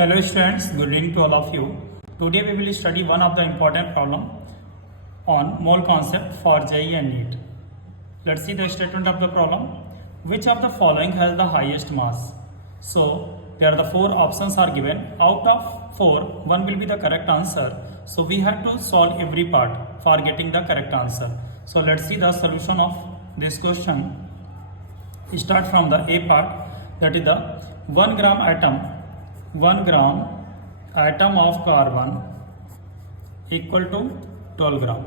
Hello students, good evening to all of you. Today we will study one of the important problem on mole concept for JEE and NEET. Let's see the statement of the problem. Which of the following has the highest mass? So there are the four options are given. Out of four, one will be the correct answer. So we have to solve every part for getting the correct answer. So let's see the solution of this question. Start from the A part, that is the 1 gram atom of carbon equal to 12 gram.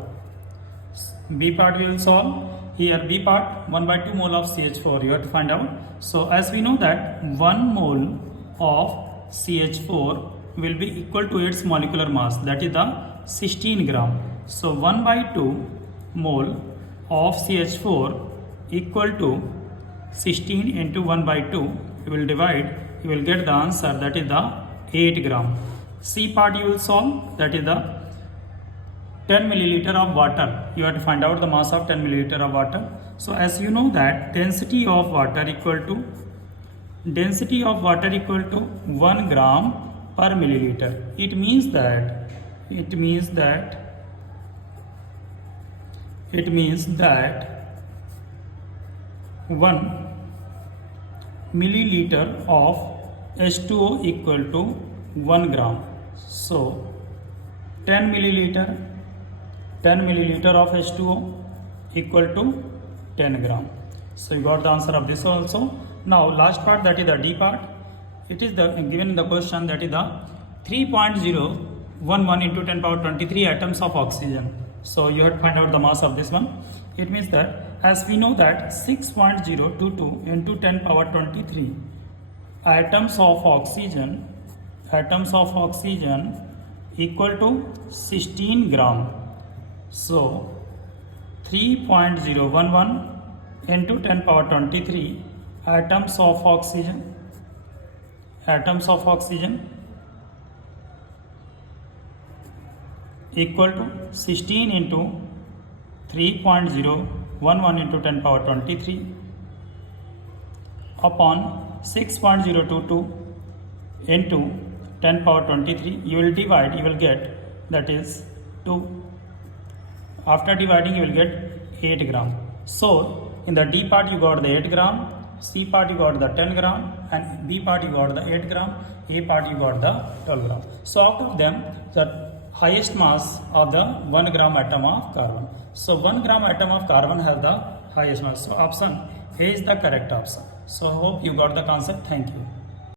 B part we will solve. Here B part 1/2 mole of CH4 you have to find out. So as we know that 1 mole of CH4 will be equal to its molecular mass, that is the 16 gram. So 1/2 mole of CH4 equal to 16 into 1/2, you will divide, you will get the answer, that is the 8 gram. C part you will solve, that is the 10 milliliter of water. You have to find out the mass of 10 milliliter of water. So as you know that density of water equal to 1 gram per milliliter. It means that 1 milliliter of H2O equal to 1 gram. So 10 milliliter of H2O equal to 10 gram. So you got the answer of this also. Now last part, that is the D part. It is the given in the question, that is the 3.011 into 10 power 23 atoms of oxygen. So you have to find out the mass of this one. It means that as we know that 6.022 into 10 power 23 atoms of oxygen equal to 16 gram. So 3.011 into 10 power 23 atoms of oxygen equal to 16 into 3.011 into 10 power 23 upon 6.022 into 10 power 23. You will divide, you will get, that is 2. After dividing, you will get 8 gram. So in the D part you got the 8 gram, C part you got the 10 gram, and B part you got the 8 gram, A part you got the 12 gram. So out of them, the highest mass of the 1 gram atom of carbon. So 1 gram atom of carbon has the highest mass. So option A is the correct option. So hope you got the concept. Thank you.